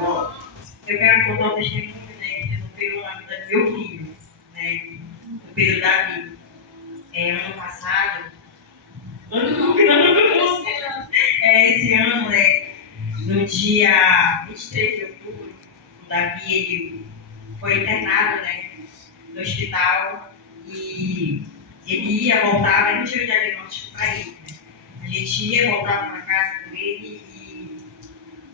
Eu quero contar o testemunho, né, que Deus operou na vida do meu filho, né, do período da vida. Ano passado, esse ano, né, no dia 23 de outubro, o Davi ele foi internado, né, no hospital e ele ia, voltava, e não tinha o diagnóstico para ele. Né? A gente ia, voltava para casa com ele e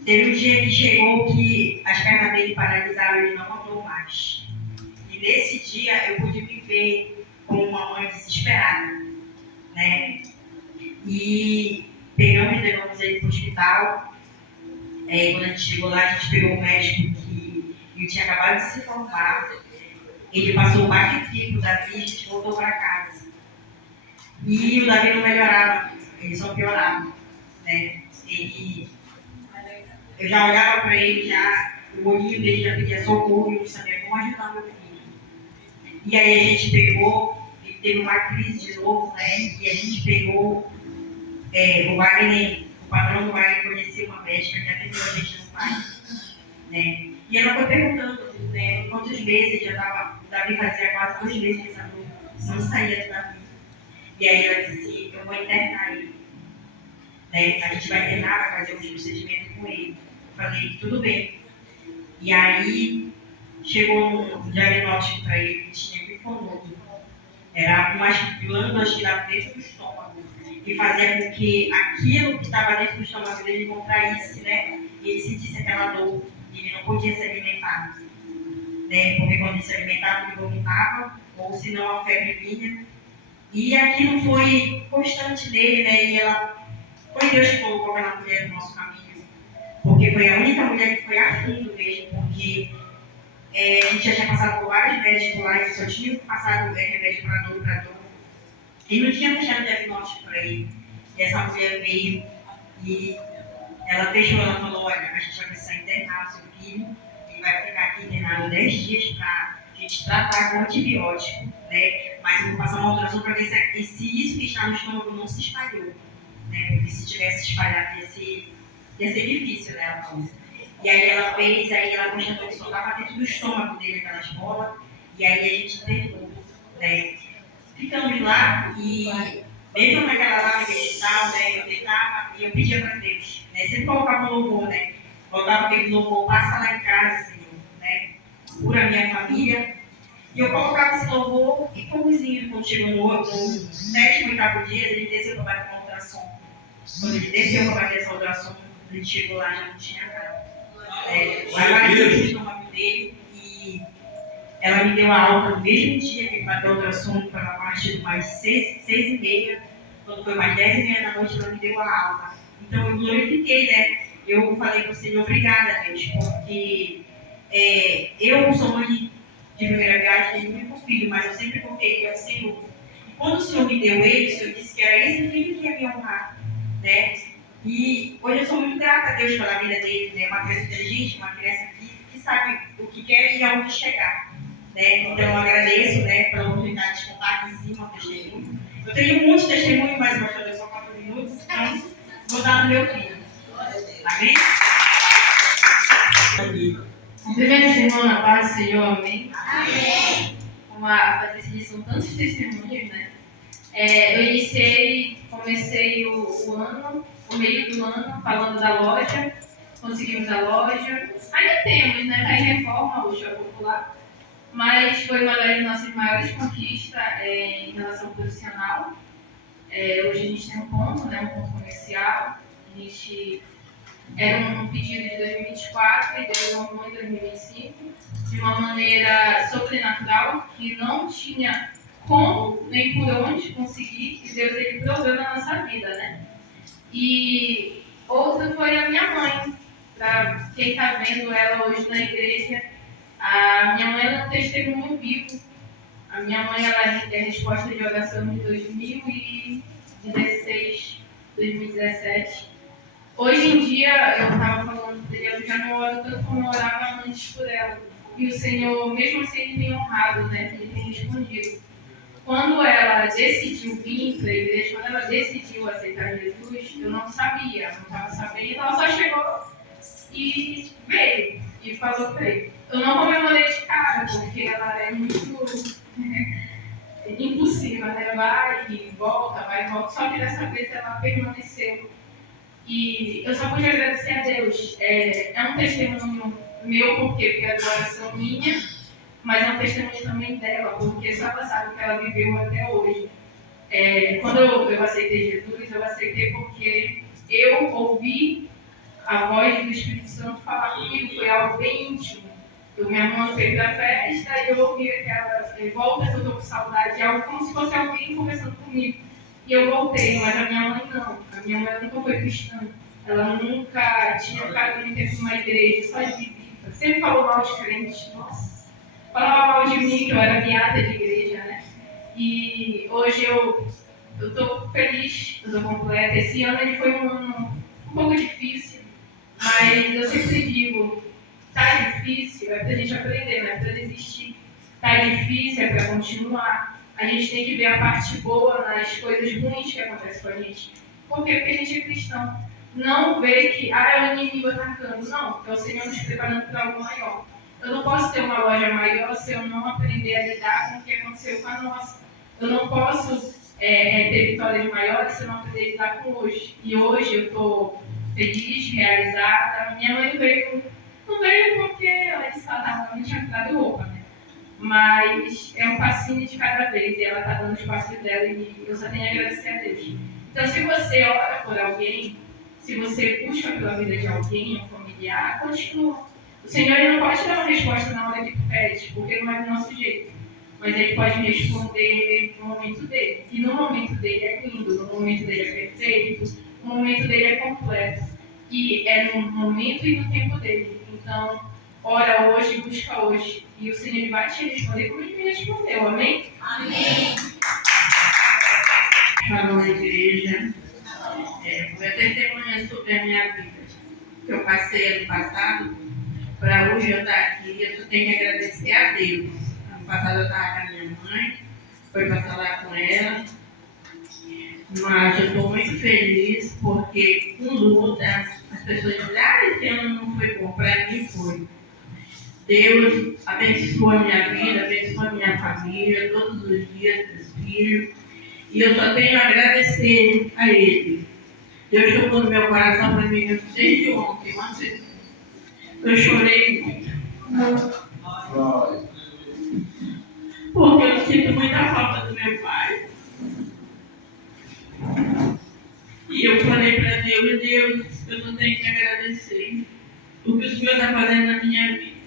teve um dia que chegou que as pernas dele paralisaram, ele não andou mais. E nesse dia eu pude me ver como uma mãe desesperada, né? E pegamos e levamos ele para o hospital. Quando a gente chegou lá, a gente pegou um médico que ele tinha acabado de se formar. Ele passou o bate-triplo da Davi, a gente voltou para casa. E o Davi não melhorava, ele só piorava, né? Eu já olhava para ele, o olhinho dele já pedia socorro e eu não sabia como ajudar meu filho. E aí a gente pegou, ele teve uma crise de novo, né? E a gente pegou o Wagner, o patrão do Wagner conhecia uma médica que atendeu a gente no pai, né? E ela foi perguntando, né, quantos meses já estava, o Davi fazia quase 2 meses que essa dor não saía do Davi. E aí ela disse assim, eu vou internar ele. Né? A gente vai internar, vai fazer um procedimento com ele. Eu falei, tudo bem. E aí chegou um diagnóstico para ele que tinha pifonodo. Era umas glândulas que estavam dentro do estômago. E fazia com que aquilo que estava dentro do estômago dele contraísse, né? E ele sentisse aquela dor. E ele não podia se alimentar. Né? Porque quando ele se alimentava, ele vomitava, ou se não a febre vinha. E aquilo foi constante nele, né? E foi Deus que colocou aquela mulher no nosso caminho. Porque foi a única mulher que foi a fundo mesmo. Porque a gente já tinha passado por vários médicos lá e só tinha passado remédio para dor. E não tinha fechado diagnóstico para ele. E essa mulher veio e ela fechou, ela falou, olha, a gente vai precisar internar o seu filho. Ele vai ficar aqui internado 10 dias para a gente tratar com antibiótico, né? Mas eu vou passar uma ultrassom para ver se isso que está no estômago não se espalhou, né? Porque se tivesse espalhado ia ser difícil, né? Ela falou. E aí ela fez, aí ela constatou que só estava dentro do estômago dele aquela bolas, e aí a gente internou, né? Ficamos lá e mesmo naquela live vegetal, né? Eu deitava e eu pedia para Deus, né? Sempre colocava um louvor, né? Colocava aquele louvor, passa lá em casa, Senhor, né? Cura a minha família. E eu colocava esse louvor e fomos indo. Quando chegou no 7º, 8º dia, ele desceu para bater uma ultrassom. Quando ele desceu para bater essa ultrassom, ele chegou lá já não tinha nada. Lá no estômago dele e ela me deu a alta no mesmo dia que ele bateu a ultrassom para a parte de mais 6h30. Quando foi mais 10h30 da noite, ela me deu a alta. Então eu glorifiquei, né? Eu falei para o Senhor, obrigada, Deus, porque eu sou mãe de primeira viagem, tenho um único filho, mas eu sempre confiei ao Senhor. E quando o Senhor me deu ele, o Senhor disse que era esse filho que ia me honrar, né? E hoje eu sou muito grata a Deus pela vida dele, né? Uma criança inteligente, uma criança que sabe o que quer e aonde chegar, né? Então eu agradeço, né, pela oportunidade de contar aqui em cima o testemunho. Eu tenho muitos testemunhos, mas eu falei só 4 minutos, então vou dar no meu filho. Amém? Primeiro irmão, na paz do Senhor, amém? Amém. Como a Patrícia disse, são tantos testemunhos, né? Comecei o ano, o meio do ano, falando da loja, conseguimos a loja. Ainda temos, né? Está em reforma, o show popular. Mas foi uma das nossas maiores conquistas em relação profissional. Hoje a gente tem um ponto, né? Um ponto comercial. A gente era um pedido de 2024 e Deus honrou em 2025 de uma maneira sobrenatural que não tinha como nem por onde conseguir, e Deus ele proveu na nossa vida, né? E outra foi a minha mãe. Para quem está vendo ela hoje na igreja, a minha mãe é um testemunho vivo. A minha mãe ela é resposta de oração de 2016, 2017. Hoje em dia, eu estava falando dele, eu já não oro tanto como eu orava antes por ela. E o Senhor, mesmo assim, ele tem honrado, né? Ele tem respondido. Quando ela decidiu vir para a igreja, quando ela decidiu aceitar Jesus, eu não sabia, não estava sabendo, ela só chegou e veio. adotei. Eu não comemorei de cara, porque ela é muito impulsiva, né? Vai e volta, vai e volta. Só que dessa vez ela permaneceu. E eu só pude agradecer a Deus. É um testemunho meu, porque é adoração minha, mas é um testemunho também dela, porque só ela sabe o que ela viveu até hoje. Quando eu aceitei Jesus, eu aceitei porque eu ouvi a voz do Espírito Santo falar comigo, foi algo bem íntimo. Minha mãe veio da festa e eu ouvi aquela volta que eu estou com saudade, algo como se fosse alguém conversando comigo. E eu voltei, mas a minha mãe não. A minha mãe nunca foi cristã. Ela nunca tinha ficado muito tempo numa igreja, só de visita. Sempre falou mal de crente, nossa. Falava mal de mim, que eu era piada de igreja, né? E hoje eu estou feliz, eu estou completa. Esse ano ele foi um pouco difícil, mas eu sempre digo, tá difícil, é pra gente aprender, não é pra desistir. Tá difícil, é pra continuar. A gente tem que ver a parte boa nas coisas ruins que acontecem com a gente. Por quê? Porque a gente é cristão. Não vê que, é o inimigo atacando. Não, é o Senhor nos preparando para algo maior. Eu não posso ter uma loja maior se eu não aprender a lidar com o que aconteceu com a nossa. Eu não posso ter vitórias maiores se eu não aprender a lidar com hoje. E hoje eu estou feliz, realizada. Minha mãe não veio porque ela disse que ela não tinha dado roupa, né? Mas é um passinho de cada vez e ela está dando os passos dela e eu só tenho a agradecer a Deus. Então, se você ora por alguém, se você busca pela vida de alguém, um familiar, continua. O Senhor ele não pode dar uma resposta na hora que tu pede, porque não é do nosso jeito. Mas ele pode responder no momento dele. E no momento dele é lindo, no momento dele é perfeito, no momento dele é completo. E é no momento e no tempo dele. Então, ora hoje, busca hoje. E o Senhor ele vai te responder como ele me respondeu. Amém? Amém. Falou, igreja. Meu testemunho é sobre a minha vida. Que eu passei ano passado, para hoje eu estar aqui, eu só tenho que agradecer a Deus. Ano passado eu estava com a minha mãe, foi passar lá com ela. Mas eu estou muito feliz porque com luta, as pessoas dizem, esse ano não foi bom, para mim foi. Deus abençoa a minha vida, abençoa a minha família, todos os dias, meus filhos. E eu só tenho a agradecer a Ele. Deus tocou no meu coração para mim desde ontem. Ontem eu chorei muito. Porque eu sinto muita falta do meu pai. E eu falei para Deus, Deus, eu só tenho que agradecer o que o Senhor está fazendo na minha vida.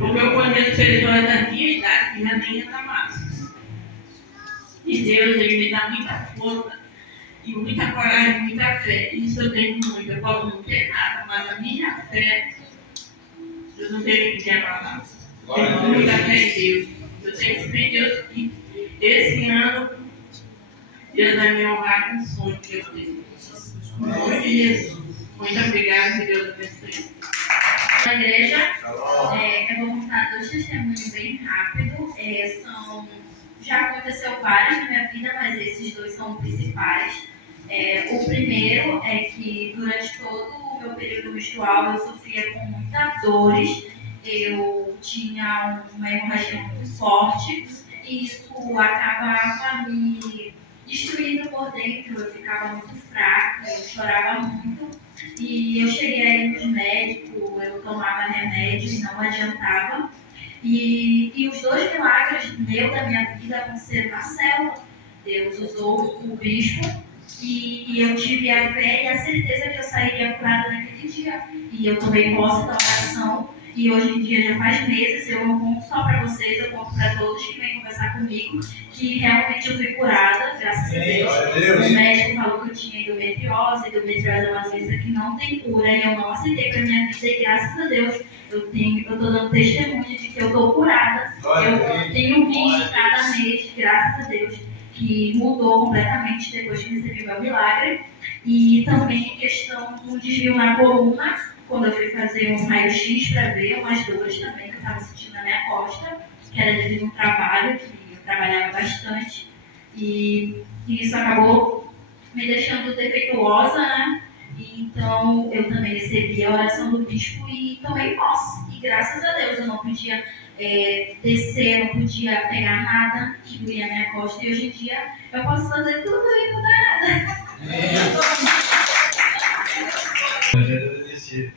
Porque eu conheço pessoas da minha idade que já nem andam mais. E Deus, Ele me dá muita força, e muita coragem, muita fé. Isso eu tenho muito. Eu posso não ter nada, mas a minha fé, eu não tenho que abalar. Eu tenho muita fé em Deus. Eu tenho fé em Deus que esse ano Deus vai me honrar com o sonho que eu tenho. Em nome de Jesus. Muito obrigada e Deus abençoe. Na igreja, eu vou contar 2 testemunhos bem rápido. Já aconteceu vários na minha vida, mas esses 2 são principais. O primeiro é que durante todo o meu período menstrual eu sofria com muitas dores. Eu tinha uma hemorragia muito forte e isso acabava me destruindo por dentro. Eu ficava muito fraca, eu chorava muito. E eu cheguei aí nos médicos, eu tomava remédio e não adiantava. E os 2 milagres da minha vida aconteceram na célula. Deus usou o bispo e eu tive a fé e a certeza que eu sairia curada naquele dia. E eu tomei posse da oração. E hoje em dia já faz meses, eu não conto só para vocês, eu conto para todos que vêm conversar comigo, que realmente eu fui curada, graças a Deus. O médico falou que eu tinha endometriose. Endometriose é uma doença que não tem cura e eu não aceitei para minha vida e graças a Deus eu estou dando testemunho de que eu estou curada. Eu tenho visto cada mês, graças a Deus, que mudou completamente depois que recebi meu milagre. E também questão do desvio na coluna, quando eu fui fazer um raio-x para ver umas dores também que eu estava sentindo na minha costa, que era devido a um trabalho, que eu trabalhava bastante. E isso acabou me deixando defeituosa, né? Então, eu também recebi a oração do bispo e tomei posse. E graças a Deus eu não podia descer, eu não podia pegar nada que doía minha costa. E hoje em dia eu posso fazer tudo e não dá nada. Eu já desisti.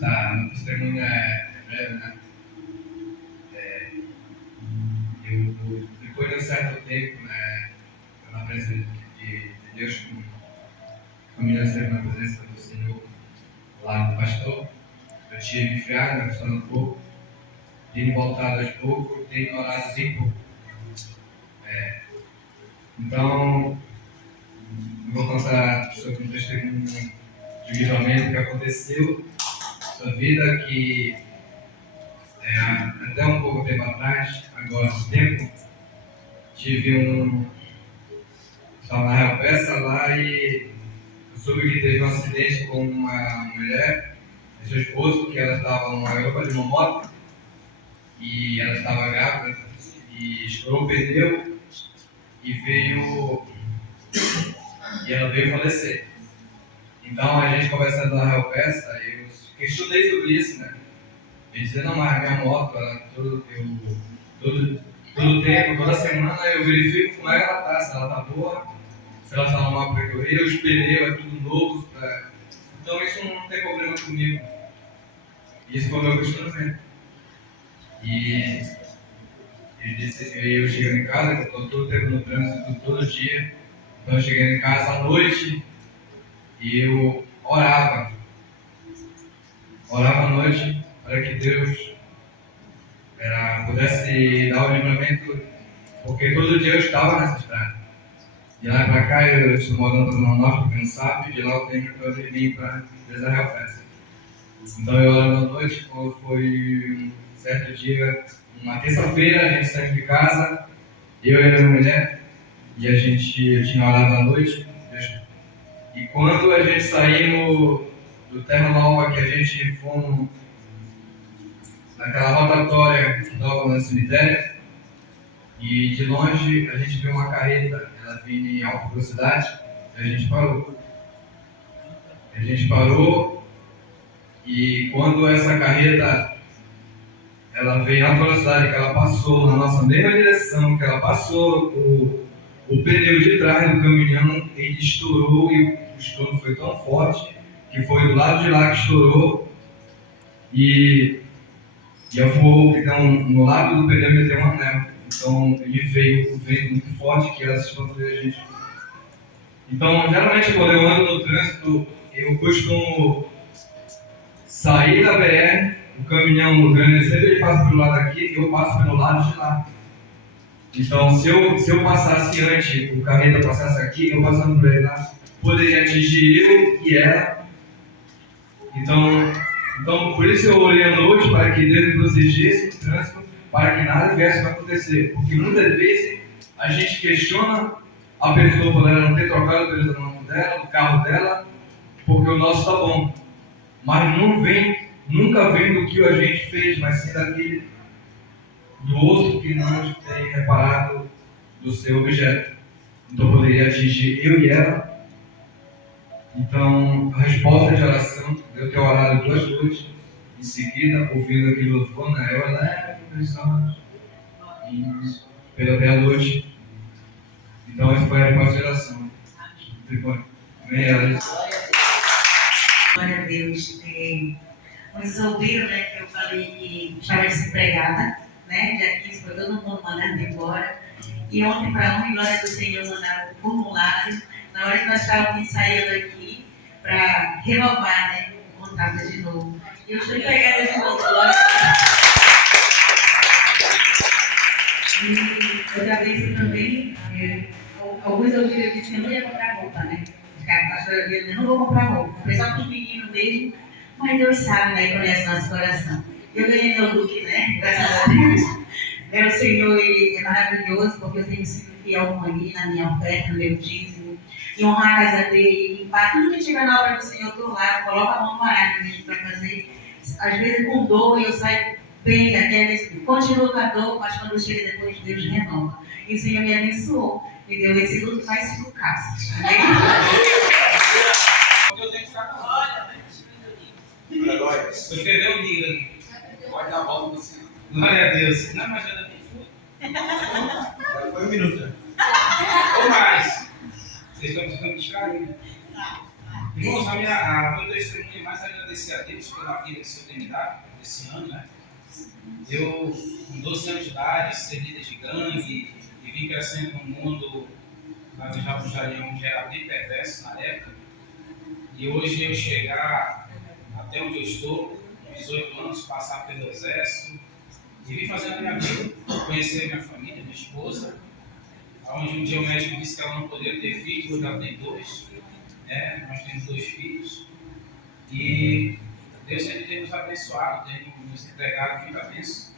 Tá, no testemunho é breve, né? Depois de um certo tempo, né, na presença de Deus, caminhando sempre na presença do Senhor, lá do pastor, eu tinha me enfiado, né, gostando um pouco, tenho voltado aos poucos, tenho orado assim pouco. Então, eu vou contar sobre um testemunho de livramento que aconteceu na sua vida, que até um pouco tempo atrás, agora há um tempo, estava na Real Peça lá e eu soube que teve um acidente com uma mulher e seu esposo, que ela estava numa garupa de uma moto e ela estava grávida e estourou o pneu e ela veio falecer. Então a gente conversando na Real Peça, eu estudei sobre isso, né? Eu disse, não, mas a minha moto, todo tempo, toda semana eu verifico como é que ela está, se ela está boa, se ela está no mal percorrer, os pneus é tudo novo. Então isso não tem problema comigo. Isso foi o meu questionamento. E eu cheguei em casa, que eu estou todo tempo no trânsito, todo dia. Então eu cheguei em casa à noite e eu orava à noite para que Deus pudesse dar o livramento, porque todo dia eu estava nessa estrada. De lá para cá, eu estou morando no Zona Norte, porque não sabe, de lá eu tenho que vir para a Real Peça. Então eu orando à noite, foi um certo dia, uma terça-feira, a gente saiu de casa, eu e a minha mulher, e eu tinha orado à noite. E quando a gente saímos do Terra Nova, que a gente fomos naquela rotatória que estava no cemitério, e de longe a gente viu uma carreta, ela vinha em alta velocidade, e a gente parou, e quando essa carreta ela veio em alta velocidade, que ela passou na nossa mesma direção, que ela passou o pneu de trás do caminhão, ele estourou, e o estouro foi tão forte que foi do lado de lá que estourou, e a fogo, então, no lado do pneu meteu um anel. Então ele veio um vento muito forte que ela se espantou a gente. Então, geralmente quando eu ando no trânsito, eu costumo sair da BR, o caminhão grande sempre ele passa pelo lado aqui e eu passo pelo lado de lá. Então, se eu passasse antes, o carreta passasse aqui, eu passando por ele lá, poderia atingir eu e ela. Então, por isso eu orei à noite para que Deus me protegesse no trânsito, para que nada viesse a acontecer. Porque muitas vezes a gente questiona a pessoa por ela não ter trocado o telefone dela, o carro dela, porque o nosso está bom. Mas nunca vem do que a gente fez, mas sim daquele do outro que não tem reparado do seu objeto. Então poderia atingir eu e ela. Então, a resposta de oração, eu ter orado 2 noites em seguida, ouvindo aquele louvor, né? Eu levo meus olhos pela meia-noite. Então, essa foi a resposta de oração. Glória a Deus. Vocês ouviram, né, que eu falei que estava desempregada, né? Dia 15 foi todo mundo mandando embora. E ontem, para honra e glória do Senhor, mandaram o formulário. Na hora que nós estávamos ensaiando aqui, para renovar, né, o contrato de novo. E eu estou empregada de novo, glória. E outra vez também, alguns ouviram eu disse que eu não ia comprar roupa, né? A pastora dele, eu não vou comprar roupa. O pessoal dos meninos mesmo, mas Deus sabe, né, conhece nosso coração. Eu ganhei meu look, né? Graças a Deus. O Senhor, Ele é maravilhoso, porque eu tenho sido fiel com Ele na minha oferta, no meu dízimo. E honrar a casa dele, limpar tudo que tiver na obra do Senhor, eu estou lá, coloco a mão no arado mesmo para fazer. Às vezes com dor eu saio bem, até vezes continuo com a dor, mas quando chega depois, Deus renova. E o Senhor me abençoou. Entendeu? Esse luto vai se focar. Eu tenho que ficar com raiva. Você perdeu o dia. Pode dar a volta no céu. Glória a Deus. Não, mas ainda tem foi um minuto. Ou mais. Vocês estão ficando distraídos. Irmãos, meu testemunho é mais agradecer a Deus pela vida que o Senhor tem me dado esse ano, né? Eu, com 12 anos de idade, ser líder de gangue e vim crescendo num mundo onde era bem perverso na época. E hoje eu chegar até onde eu estou, com 18 anos, passar pelo exército e vim fazendo a minha vida, conhecer a minha família, minha esposa, onde um dia o médico disse que ela não poderia ter filhos, hoje ela tem 2. Nós temos 2 filhos e Deus sempre tem nos abençoado, tem nos entregado muita bênção.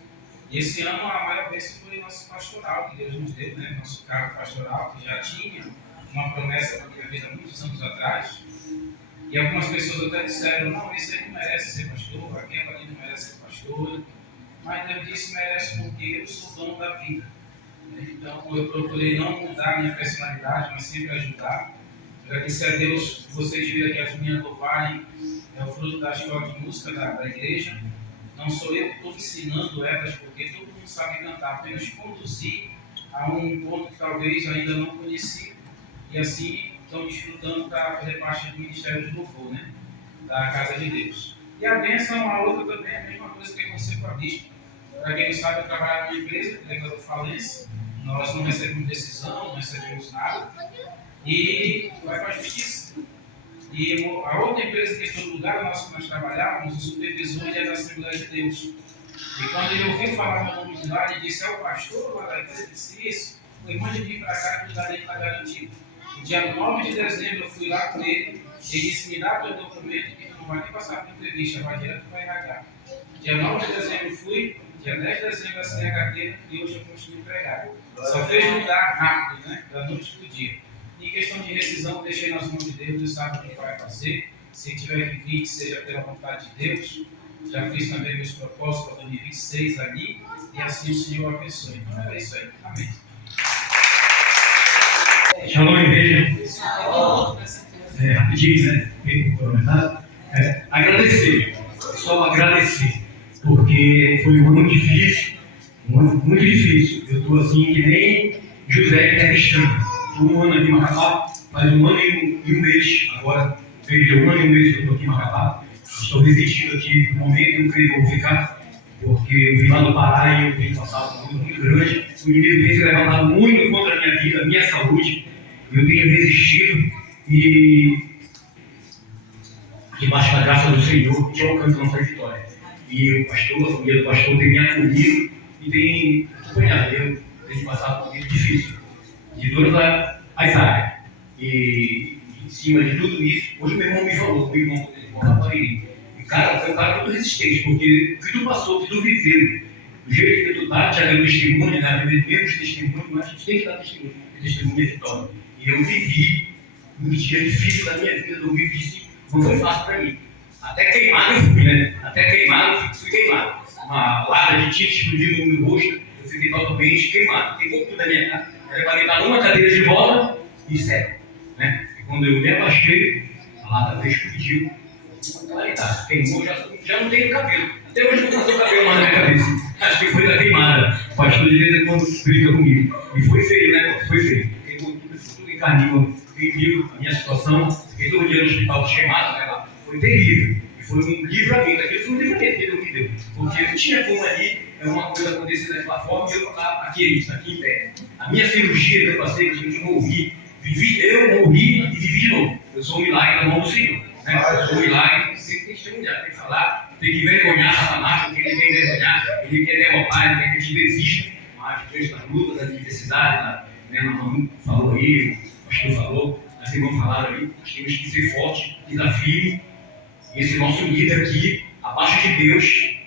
E esse ano a maior bênção foi nosso pastoral, que Deus nos deu, né? Nosso cargo pastoral, que já tinha uma promessa para a minha vida há muitos anos atrás. E algumas pessoas até disseram, não, esse aí não merece ser pastor, aquela ali não merece ser pastora. Mas Deus disse, merece porque eu sou o dono da vida. Então eu procurei não mudar minha personalidade, mas sempre ajudar. Agradecer a Deus, vocês viram que as meninas louvarem, é o fruto da escola de música da igreja. Não sou eu que estou ensinando elas, porque todo mundo sabe cantar, apenas conduzir a um ponto que talvez ainda não conheci. E assim estão desfrutando para fazer parte do Ministério de Louvor, né? Da Casa de Deus. E a bênção, a outra também é a mesma coisa que aconteceu com a bispa. Para quem não sabe, eu trabalho numa empresa que declarou falência. Nós não recebemos decisão, não recebemos nada. E vai para a justiça. E a outra empresa que é todo lugar, nós trabalhávamos, o supervisor é da Assembleia de Deus. E quando ele ouviu falar meu nome de lá, ele disse, é o pastor lá da igreja, disse isso. Foi mande vir para cá que o lugar dele está garantido. No dia 9 de dezembro eu fui lá com ele, ele disse, me dá teu documento que tu não vai nem passar por entrevista, vai direto para RH. Dia 9 de dezembro eu fui, dia 10 de dezembro assinei a carteira e hoje eu continuo empregado. Só fez mudar rápido, né? Da noite para o dia. Em questão de rescisão, deixei nas mãos de Deus, Deus sabe o que vai fazer. Se tiver que vir, que seja pela vontade de Deus. Já fiz também meus propósitos para 2026 ali, e assim o Senhor abençoe. Então era isso aí. Amém. Shalom, igreja. Rapidinho, né? Agradecer, só agradecer, porque foi um ano difícil, muito difícil. Eu estou assim que nem José que é cristão. Estou um ano aqui em Macapá, faz um ano e um mês, agora, veja, um ano e um mês que eu estou aqui em Macapá. Estou resistindo aqui no momento, eu creio que vou ficar, porque eu vim lá do Pará e eu tenho passado um muito grande. O inimigo tem se levantado muito contra a minha vida, a minha saúde. Eu tenho resistido e, debaixo da graça do Senhor, te alcança a nossa vitória. E o pastor, a família do pastor tem me acolhido e tem acompanhado. Eu tenho passado por um momento difícil, de todas as áreas. E em cima de tudo isso, hoje meu irmão me falou, meu irmão da Pariri. E cara, foi um cara muito resistente, porque o que tu passou, o que tu viveu, o jeito que tu tá, já deu testemunho, já deu mesmo testemunho, mas a gente tem que dar testemunho, testemunho de vitória. E eu vivi um dia difícil da minha vida, 2025, não foi fácil para mim. Até queimado eu fui, né? Até queimado eu fui queimado. Uma lata de tinta explodiu no meu rosto, eu fiquei totalmente queimado. Queimou tudo da minha cara. Eu levei estar numa cadeira de roda e seco, né? E quando eu me abaixei, a lata explodiu. Claridade, queimou, já não tenho cabelo. Até hoje não passou cabelo mais na minha cabeça. Acho que foi da queimada. O pastor de vez em quando briga comigo. E foi feio, né? Foi feio. Queimou tudo encarniu. Fiquei vivo a minha situação. Fiquei todo dia no hospital queimado, né? Lá. Foi terrível. E foi um livramento. Aquilo foi um livramento que Deus me deu. Porque não tinha como ali uma coisa acontecer daquela forma e eu estar aqui em pé. A minha cirurgia que eu passei, que eu morri. Eu morri e vivi de novo. Eu sou um milagre na mão do Senhor. Né? Eu sou um milagre, tem que testemunhar, tem que falar, tem que envergonhar Satanás, porque ele quer envergonhar, ele quer derrotar, ele quer que a gente desista. Mas diante da luta, da diversidade, né? A mamãe falou aí, o pastor falou, as irmãs falaram aí, nós temos que ser fortes, desafio. Esse nosso líder aqui, abaixo de Deus,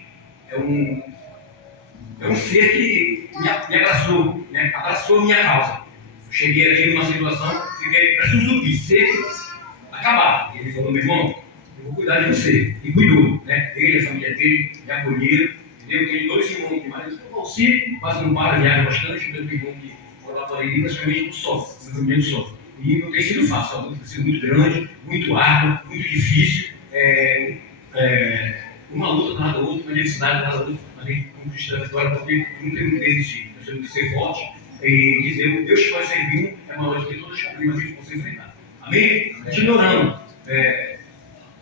é um ser que me abraçou, né? Abraçou a minha causa. Eu cheguei aqui numa situação, fiquei parece um zumbi, seco, acabado. E ele falou, meu irmão, eu vou cuidar de você. E cuidou, né? Ele, a família dele, me acolheram, entendeu? Tem 2 irmãos que mais. O Alcir quase não para, viaja bastante, meu irmão que eu aparelhei praticamente no sol, no caminho do sol. E não tem sido fácil, tem sido muito grande, muito árduo, muito difícil. Uma luta nada da outra, uma necessidade nada da outra, mas a gente conquista a vitória porque não temos que desistir. Nós temos que ser fortes e dizer que Deus que vai servir é maior do que todas as problemas que a gente possa enfrentar. Amém? Continue orando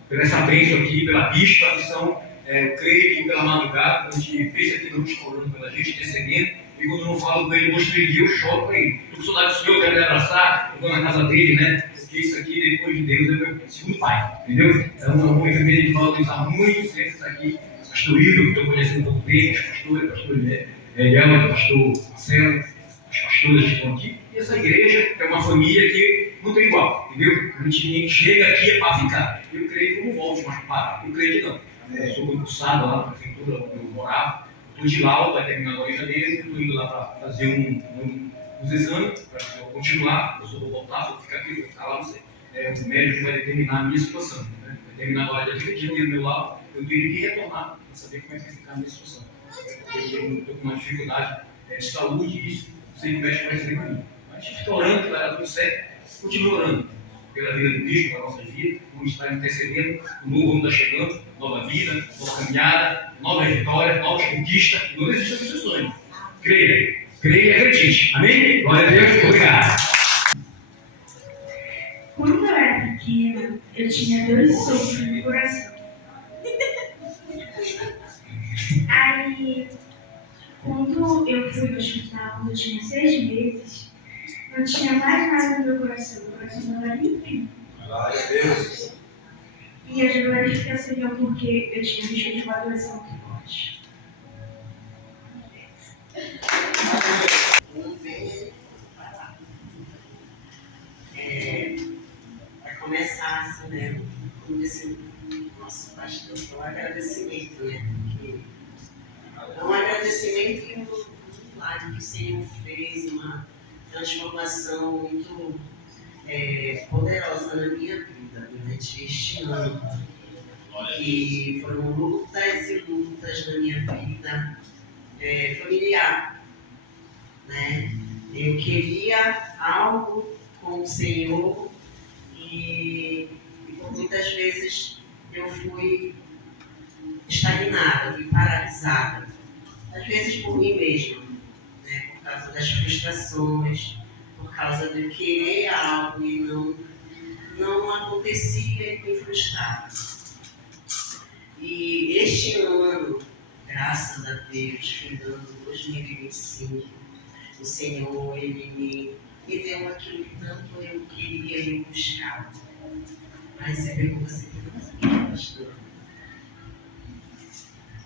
por essa bênção aqui, pela pista, a missão. Eu creio que pela madrugada, a gente pensa aqui no Lúcio orando pela gente, intercedendo, e quando eu não falo com ele, mostrei eu choro para ele. Estou com saudade do Senhor, quero me abraçar, eu vou na casa dele, né? Porque isso aqui, depois de Deus, é meu segundo pai, entendeu? Então, eu vou entender de valorizar muito sempre estar aqui. Pastor Hildo, que estou conhecendo um pouco bem, os pastores, pastor Eliana, pastor Marcelo, as pastoras que estão aqui. E essa igreja é uma família que não tem igual, entendeu? A gente chega aqui é para ficar. Eu creio que eu não volte mais para eu creio que não. Eu sou concursado lá na prefeitura onde eu morava. Estou de lá, vai terminar agora em janeiro. Estou indo lá para fazer uns exames, para eu continuar. Eu só vou voltar, vou ficar aqui, vou ficar lá, não sei. O médico vai determinar a minha situação. Né? Vai terminar agora dia 30 de janeiro do meu lado. Eu teria que retornar para saber como é que vai ficar a minha situação. Eu estou com uma dificuldade de saúde e isso sei que o médico vai dizer para mim. Mas a gente fica orando que vai dar tudo certo. Continua orando pela vida do Cristo, pela nossa vida, vamos estar intercedendo, o novo ano está chegando, nova vida, nova caminhada, nova vitória, novas conquistas, não desista dos seus sonhos. Creia e acredite. Amém? Glória a Deus, obrigado. Quando eu era pequena, eu tinha 2 sopros no coração. Aí, quando eu fui no hospital, quando eu tinha 6 meses, não tinha mais nada no meu coração. Meu coração estava limpinho. Glória a Deus. E eu já glorifiquei ao Senhor porque eu tinha visto de uma doença muito forte. Vai começar assim, né? Como disse o nosso pastor, um agradecimento, né? É um agradecimento e um milagre que o Senhor fez, uma transformação muito poderosa na minha vida durante este ano. E foram lutas e lutas na minha vida familiar, né? Eu queria algo com o Senhor e por muitas vezes eu fui estagnada, fui paralisada, às vezes por mim mesma, né? Por causa das frustrações, por causa de querer algo e não acontecia e me frustrava. E este ano, graças a Deus, findando 2025, o Senhor, Ele me deu aquilo que tanto eu queria e eu buscava. Mas você pergunta assim, pastor,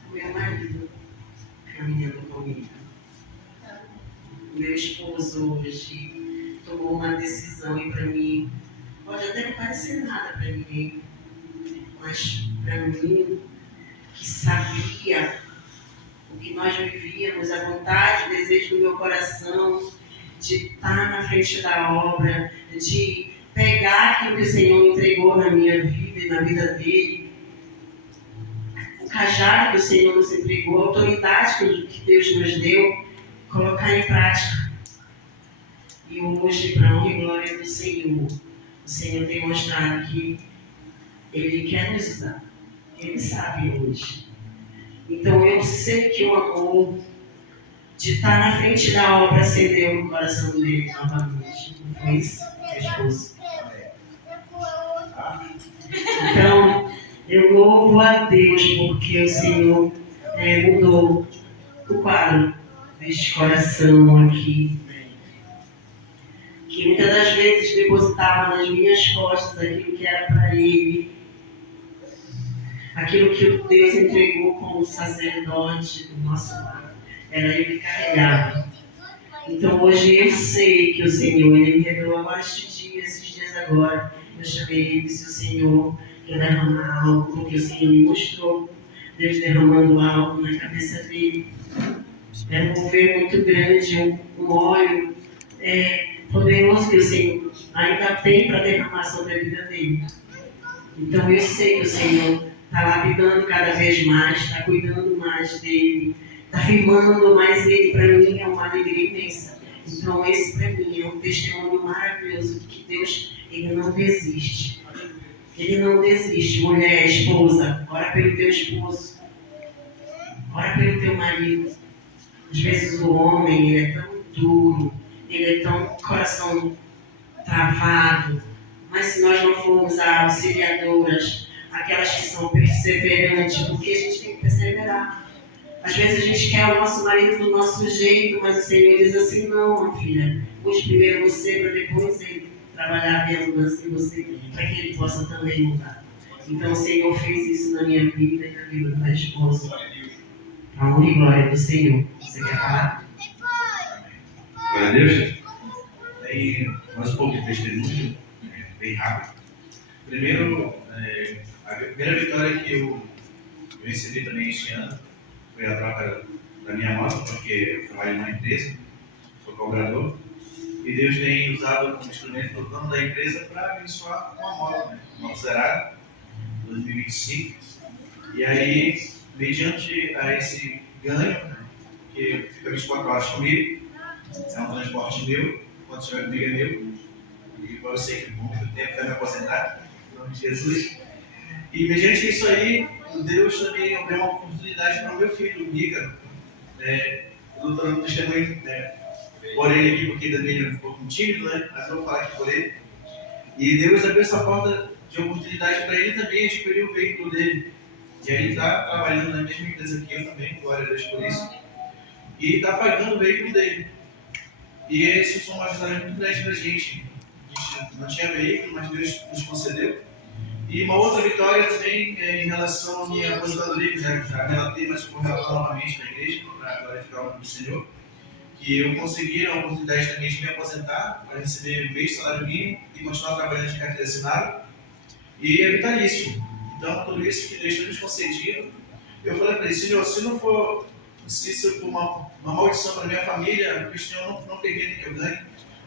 o meu marido caminhando comigo, o meu esposo hoje tomou uma decisão e para mim, pode até não parecer nada para ninguém, mas para mim, que sabia o que nós vivíamos, a vontade, o desejo do meu coração de estar na frente da obra, de pegar aquilo que o Senhor entregou na minha vida e na vida dele, o cajado que o Senhor nos entregou, a autoridade que Deus nos deu, colocar em prática. E hoje, para a honra e glória do Senhor, o Senhor tem mostrado que Ele quer nos usar. Ele sabe hoje. Então eu sei que o amor de estar na frente da obra acendeu no coração dele novamente. Não foi isso, meu esposo? Então, eu louvo a Deus porque o Senhor mudou o quadro deste coração aqui. Que muitas das vezes depositava nas minhas costas aquilo que era para ele. Aquilo que Deus entregou como sacerdote do nosso lar, era ele que carregava. Então hoje eu sei que o Senhor, Ele me revelou agora esses dias agora, eu chamei Ele e disse, o Senhor quer derramar algo, porque o Senhor me mostrou, Deus derramando algo na cabeça dele. É um mover muito grande, um óleo poderoso que o Senhor ainda tem para derramar sobre a vida dele. Então eu sei que o Senhor está lapidando cada vez mais, está cuidando mais dele, está firmando mais ele. Para mim é uma alegria imensa. Então, esse para mim é um testemunho maravilhoso de que Deus, Ele não desiste. Ele não desiste. Mulher, esposa, ora pelo teu esposo. Ora pelo teu marido. Às vezes o homem, ele é tão duro, ele é tão coração travado. Mas se nós não formos auxiliadoras, aquelas que são perseverantes, porque a gente tem que perseverar. Às vezes a gente quer o nosso marido do nosso jeito, mas o Senhor diz assim, não, minha filha, busque primeiro você para depois ele trabalhar a mudança em você, para que ele possa também mudar. Então o Senhor fez isso na minha vida e na vida da esposa. A honra e glória do Senhor. Você quer falar? Glória a Deus. Aí, mais um pouco de testemunho, bem rápido. Primeiro, a primeira vitória que eu recebi também este ano foi a troca da minha moto, porque eu trabalho numa empresa, sou cobrador, e Deus tem usado como instrumento do dono da empresa para abençoar uma moto, né? Uma moto zerada, 2025. E aí, mediante a esse ganho, né, que fica 24 horas comigo, é um transporte meu, quando estiver comigo é meu, e para você que bom, que o tempo vai me aposentar, em nome de Jesus. E mediante isso aí, Deus também abriu uma oportunidade para o meu filho, o Mica. Eu não estou dando testemunho por ele aqui, porque também ele ficou com tímido, né? Mas eu vou falar aqui por ele. E Deus abriu essa porta de oportunidade para ele também adquirir o veículo dele. E aí ele está trabalhando na mesma empresa que eu também, glória a Deus por isso. E está pagando o veículo dele. E isso foi uma vitória muito grande para a gente. A gente não tinha veículo, mas Deus nos concedeu. E uma outra vitória também em relação à minha aposentadoria, que já relatei, mas vou relatar novamente na igreja, para glorificar o nome do Senhor. Que eu consegui a oportunidade também de me aposentar, para receber meio salário mínimo e continuar trabalhando de carteira assinada. E é vitalício. Então, tudo isso que Deus tem nos concedido, eu falei para ele, Senhor, se isso for uma maldição para a minha família, que o Senhor não permita que eu ganhe,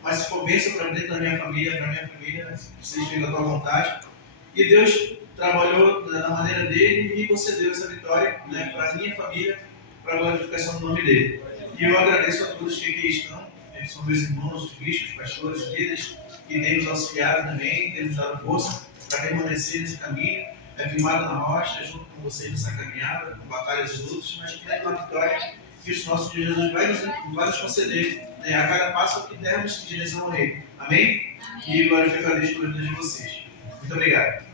mas se for bênção para dentro da minha família, seja feita a tua vontade. E Deus trabalhou da maneira dele e concedeu essa vitória, né, para a minha família, para a glorificação do nome dele. E eu agradeço a todos que aqui estão, que são meus irmãos, os bispos, pastores, líderes, que têm nos auxiliado também, têm nos dado força para permanecer nesse caminho, firmado na rocha, junto com vocês nessa caminhada, com batalhas e lutas, mas que tem uma vitória que o nosso Senhor Jesus vai nos conceder, né, a cada passo que dermos em direção ao Rei. Amém? E glorificar a Deus pela vida de vocês. Muito obrigado.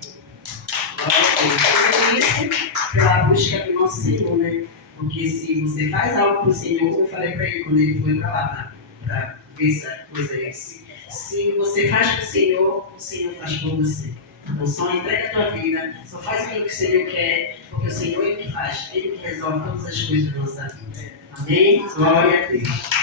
Isso pela busca do nosso Senhor, né? Porque se você faz algo para o Senhor, como eu falei para ele quando ele foi para lá, para ver essa coisa aí, se você faz para o Senhor faz por você. Então só entrega a tua vida, só faz aquilo que o Senhor quer, porque o Senhor é Ele que faz, Ele que resolve todas as coisas da nossa vida. Amém? Glória a Deus.